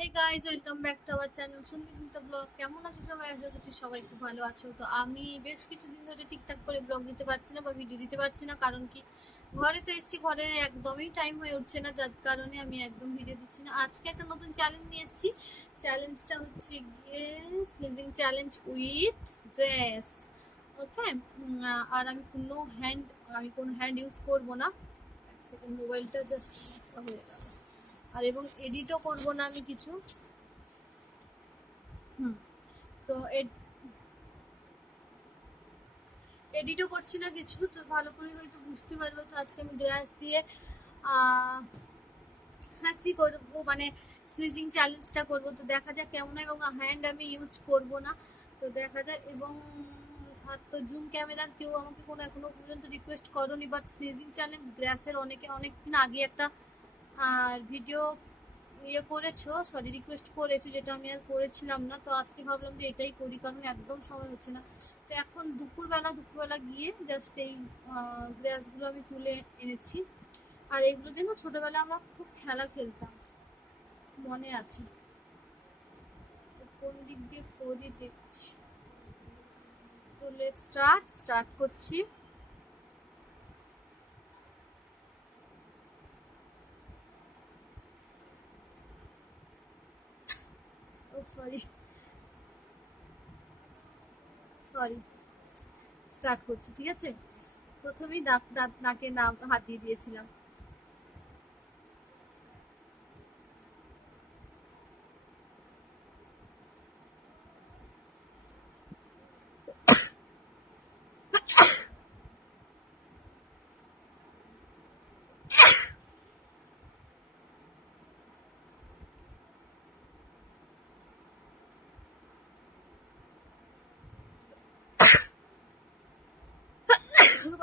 Hey guys, welcome back to our channel সুন্দর সুন্দর ব্লগ। কেমন আছো সবাই? আশা করছি সবাই খুব ভালো আছো। তো আমি বেশ কিছুদিন ধরে ঠিকঠাক করে ব্লগ দিতে পারছি না বা ভিডিও দিতে পারছি না, কারণ কি ঘরে তো এসেছি, ঘরে একদমই টাইম হয়ে উঠছে না, যার কারণে আমি একদম ভিডিও দিচ্ছি না। আজকে একটা নতুন চ্যালেঞ্জ নিয়ে এসেছি। চ্যালেঞ্জটা হচ্ছে গিয়ে স্নিজিং চ্যালেঞ্জ উইথ ড্রেস। ওকে। আর আমি কোনো হ্যান্ড ইউজ করবো না। এক সেকেন্ড, মোবাইলটা জাস্ট হয়ে গেল। আর এবং এডিটও করব না আমি কিছু। হুম। তো এডিটও করছি না কিছু, তো ভালো করে হয়তো বুঝতে পারবো। তো আজকে আমি গ্লাস দিয়ে হ্যাচি করবো, মানে স্লিজিং চ্যালেঞ্জটা করবো। তো দেখা যাক কেমন হয়, এবং হ্যান্ড আমি ইউজ করব না। তো দেখা যাক। এবং আর তো জুম ক্যামেরার কেউ আমাকে কোনো এখনো পর্যন্ত রিকোয়েস্ট করোনি, বাট স্লিজিং চ্যালেঞ্জ গ্লাসের অনেকদিন আগে একটা ভিডিও করেছো, সরি রিকোয়েস্ট করেছো, যেটা আমি আর করেছিলাম না। তো আজকে ভাবলাম যে এটাই করি, কারণ একদম সময় হচ্ছে না। তো এখন দুপুরবেলা গিয়ে জাস্ট এই গ্লাসগুলো আমি তুলে এনেছি। আর এগুলো দিয়ে না ছোটবেলা আমরা খুব খেলা খেলতাম, মনে আছে। কোন দিক দিয়ে করি দেখছি। তো লেট স্টার্ট করছি। ও সরি, সরি, স্টার্ট করছি, ঠিক আছে। প্রথমেই দাঁত দাঁত নাকে হাত দিয়ে দিয়েছিলাম।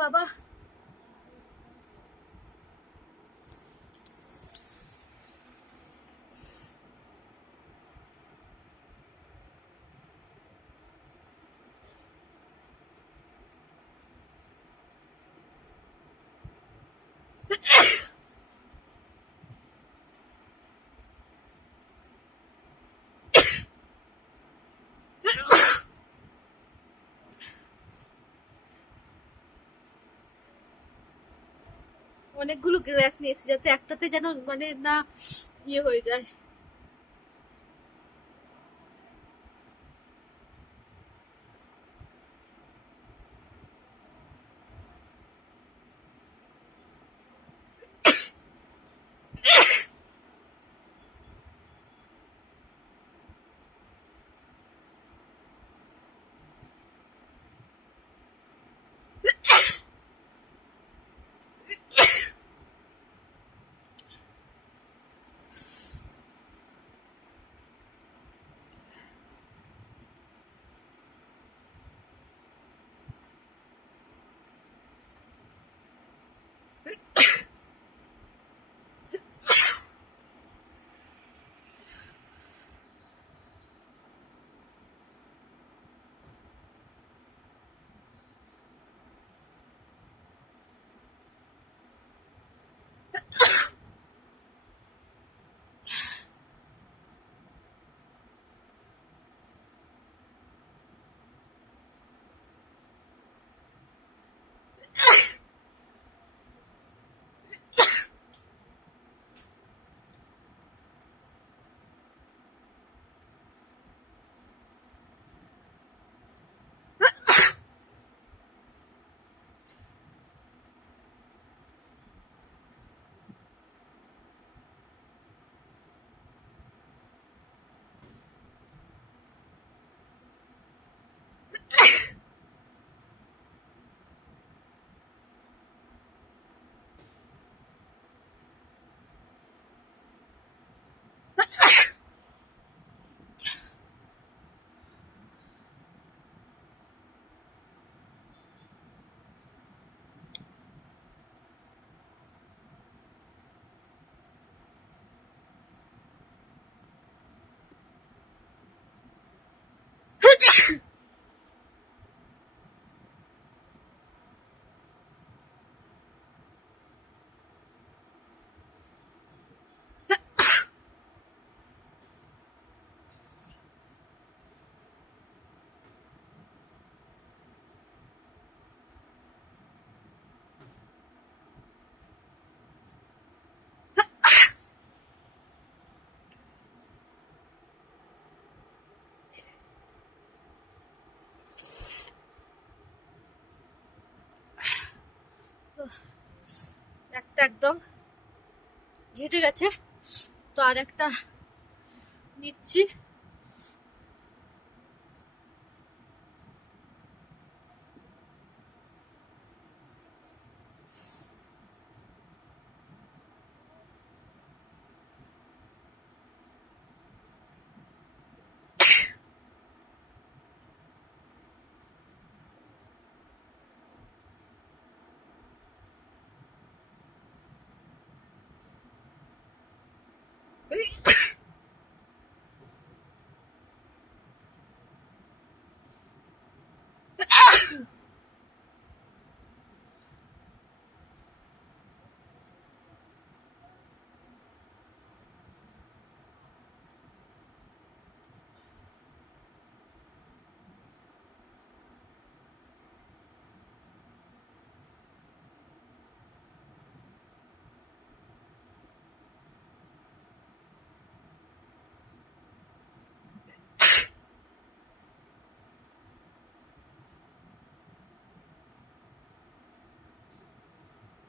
বাবা, অনেকগুলো গ্লাস নিয়েছি, যাতে একটাতে যেন মানে না হয়ে যায়। একদম ঘেটে গেছে, তো আর একটা নিচ্ছি।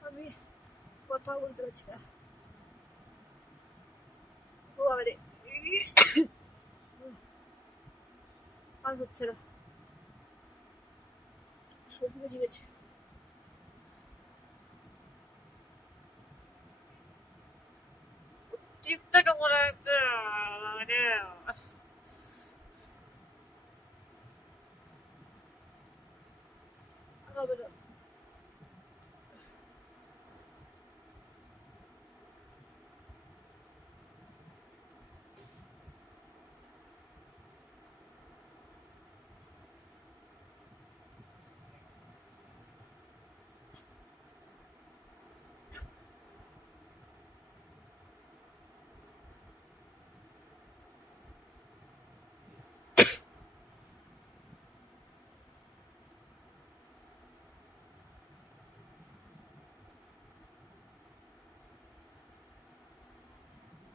আমি কথা বলতে পারছি না, ও আরে আর হচ্ছে না, সত্যি বেরিয়ে গেছে। টিকটক মনে হচ্ছে মানে হবে না।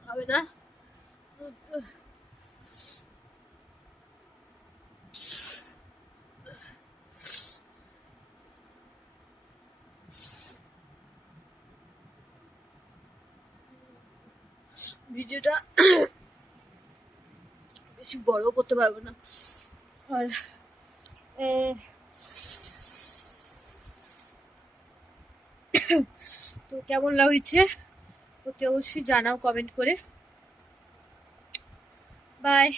হবে না, ভিডিওটা বেশি বড় করতে পারবো না। আর তো কেমন লাগছে ওতে অবশ্যই জানাও কমেন্ট করে। বাই।